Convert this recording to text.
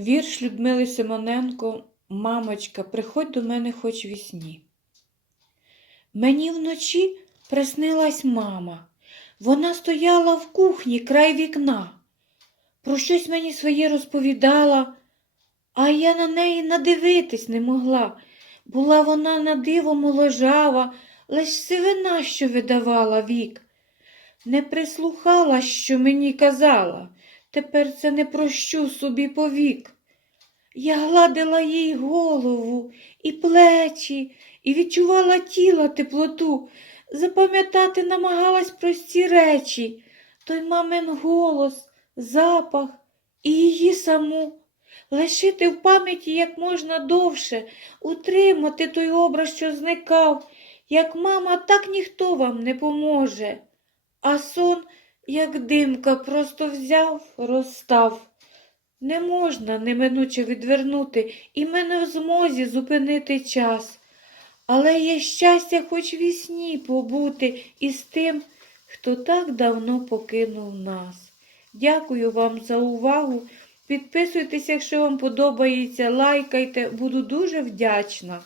Вірш Людмили Симоненко Мамочка, приходь до мене хоч вісні. Мені вночі приснилась мама. Вона стояла в кухні край вікна. Про щось мені своє розповідала, а я на неї надивитись не могла. Була вона на диво моложава, лиш сивина, що видавала вік. Не прислухала, що мені казала, тепер це не прощу собі повік. Я гладила їй голову і плечі, і відчувала тіла теплоту, запам'ятати намагалась прості речі, той мамин голос, запах і її саму. Лишити в пам'яті як можна довше, утримати той образ, що зникав, як мама, так ніхто вам не поможе. А сон, як димка, просто взяв, розстав. Не можна неминуче відвернути, і мене в змозі зупинити час. Але є щастя хоч в сні побути із тим, хто так давно покинув нас. Дякую вам за увагу. Підписуйтесь, якщо вам подобається, лайкайте, буду дуже вдячна.